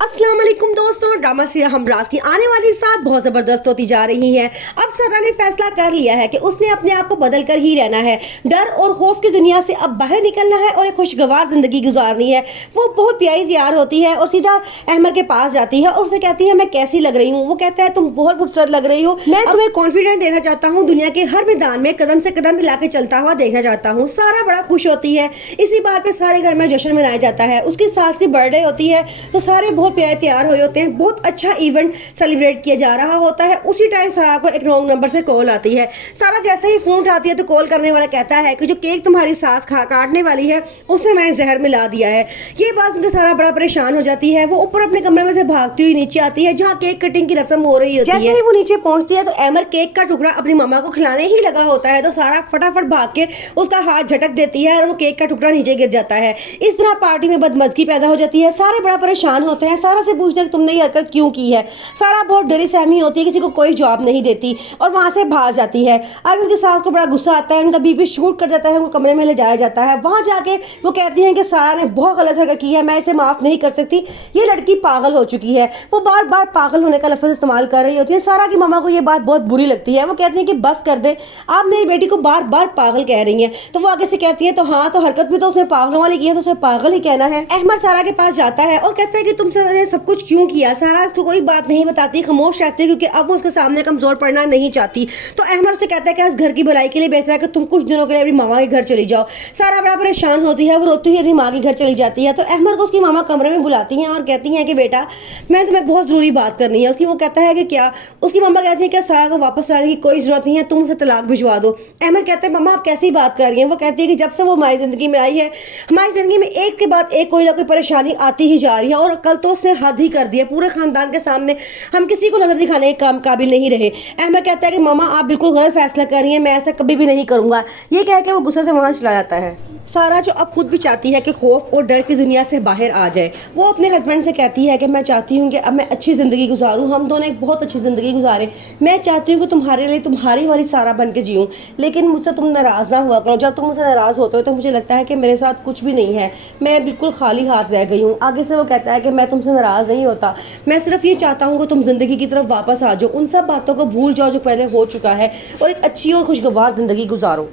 अस्सलाम वालेकुम दोस्तों, ड्रामा सीरियल हमराज की आने वाली साथ बहुत ज़बरदस्त होती जा रही है। अब सारा ने फैसला कर लिया है कि उसने अपने आप को बदल कर ही रहना है। डर और खौफ की दुनिया से अब बाहर निकलना है और एक खुशगवार ज़िंदगी गुजारनी है। वो बहुत प्यारी तैयार होती है और सीधा अहमद के पास जाती है और उसे कहती है मैं कैसी लग रही हूँ। वो कहता है तुम बहुत खूबसूरत लग रही हो, मैं तुम्हें कॉन्फिडेंट देना चाहता हूँ, दुनिया के हर मैदान में कदम से कदम मिला के चलता हुआ देखना चाहता हूँ। सारा बड़ा खुश होती है। इसी बात पे सारे घर में जश्न मनाया जाता है। उसकी सास की बर्थडे होती है तो सारे बहुत प्यारे तैयार हुए होते हैं। बहुत अच्छा इवेंट सेलिब्रेट किया जा रहा होता है। उसी टाइम सारा को एक रॉन्ग नंबर से कॉल आती है। सारा जैसे ही फोन उठाती है तो कॉल करने वाला कहता है कि जो केक तुम्हारी सास काटने वाली है उसने मैंने जहर मिला दिया है। ये बात सुनकर सारा बड़ा परेशान हो जाती है। वो ऊपर अपने कमरे में से भागती हुई नीचे आती है जहाँ केक कटिंग की रस्म हो रही होती है। जैसे ही वो नीचे पहुंचती है तो अमर केक का टुकड़ा अपनी मामा को खिलाने ही लगा होता है तो सारा फटाफट भाग के उसका हाथ झटक देती है और वो केक का टुकड़ा नीचे गिर जाता है। इस तरह पार्टी में बदमज़गी पैदा हो जाती है। सारे बड़ा परेशान होते हैं। सारा से पूछते हैं कि तुमने ये हरकत क्यों की है। सारा बहुत डरी सहमी होती है, किसी को कोई जवाब नहीं देती और वहां से भाग जाती है। आगे उसकी सास को बड़ा गुस्सा आता है, उनका बीपी शूट कर जाता है, उनको कमरे में ले जाया जाता है। वहां जाके वो कहती हैं कि सारा ने बहुत गलत हरकत की है, मैं इसे माफ नहीं कर सकती, ये लड़की पागल हो चुकी है। वो बार बार पागल होने का लफ्ज इस्तेमाल कर रही होती है। सारा की मामा को ये बात बहुत बुरी लगती है। वो कहती हैं कि बस कर दे, आप मेरी बेटी को बार बार पागल कह रही हैं। तो वो आगे से कहती है तो हाँ, तो हरकत भी तो उसने पागलों वाली की है तो उसे पागल ही कहना है। अहमद सारा के पास जाता है और कहता है कि तुमसे सब कुछ क्यों किया। सारा तो कोई बात नहीं बताती, खामोश रहती है क्योंकि अब वो उसके सामने कमजोर पड़ना नहीं चाहती। तो अहमद से कहता है कि इस घर की भलाई के लिए बेहतर है कि तुम कुछ दिनों के लिए अपनी मामा के घर चली जाओ। सारा बड़ा परेशान होती है। वो रोती हुई अपनी माँ के घर चली जाती है तो अहमद को उसकी मामा कमरे में बुलाती हैं और कहती हैं कि बेटा मैं तुम्हें बहुत ज़रूरी बात करनी है। उसकी वो कहता है कि क्या। उसकी मामा कहती है कि सारा को वापस लाने की कोई ज़रूरत नहीं है, तुम उसे तलाक भिजवा दो। अहमद कहते हैं मामा आप कैसी बात कर रही हैं। वो कहती है कि जब से वो हमारी ज़िंदगी में आई है, हमारी ज़िंदगी में एक के बाद एक कोई ना कोई परेशानी आती ही जा रही है और कल तो उसने हद ही कर दी है। पूरे खानदान के सामने हम किसी को नजर दिखाने के काबिल नहीं रहे। अहमद कहता है कि मामा आप बिल्कुल गलत फैसला कर रही हैं, मैं ऐसा कभी भी नहीं करूंगा। ये कह के वो गुस्से से वहां चला जाता है। सारा जो अब खुद भी चाहती है कि खौफ और डर की दुनिया से बाहर आ जाए, वो अपने हस्बैंड से कहती है कि मैं चाहती हूँ कि अब मैं अच्छी ज़िंदगी गुजारूँ, हम दोनों एक बहुत अच्छी ज़िंदगी गुजारें। मैं चाहती हूँ कि तुम्हारे लिए तुम्हारी वाली सारा बन के जीऊँ, लेकिन मुझसे तुम नाराज़ ना हुआ करो। जब तुम मुझसे नाराज़ होते हो तो मुझे लगता है कि मेरे साथ कुछ भी नहीं है, मैं बिल्कुल खाली हाथ रह गई हूँ। आगे से वो कहता है कि मैं तुमसे नाराज़ नहीं होता, मैं सिर्फ ये चाहता हूँ कि तुम ज़िंदगी की तरफ वापस आ जाओ, उन सब बातों को भूल जाओ जो पहले हो चुका है और एक अच्छी और खुशगवार ज़िंदगी गुजारो।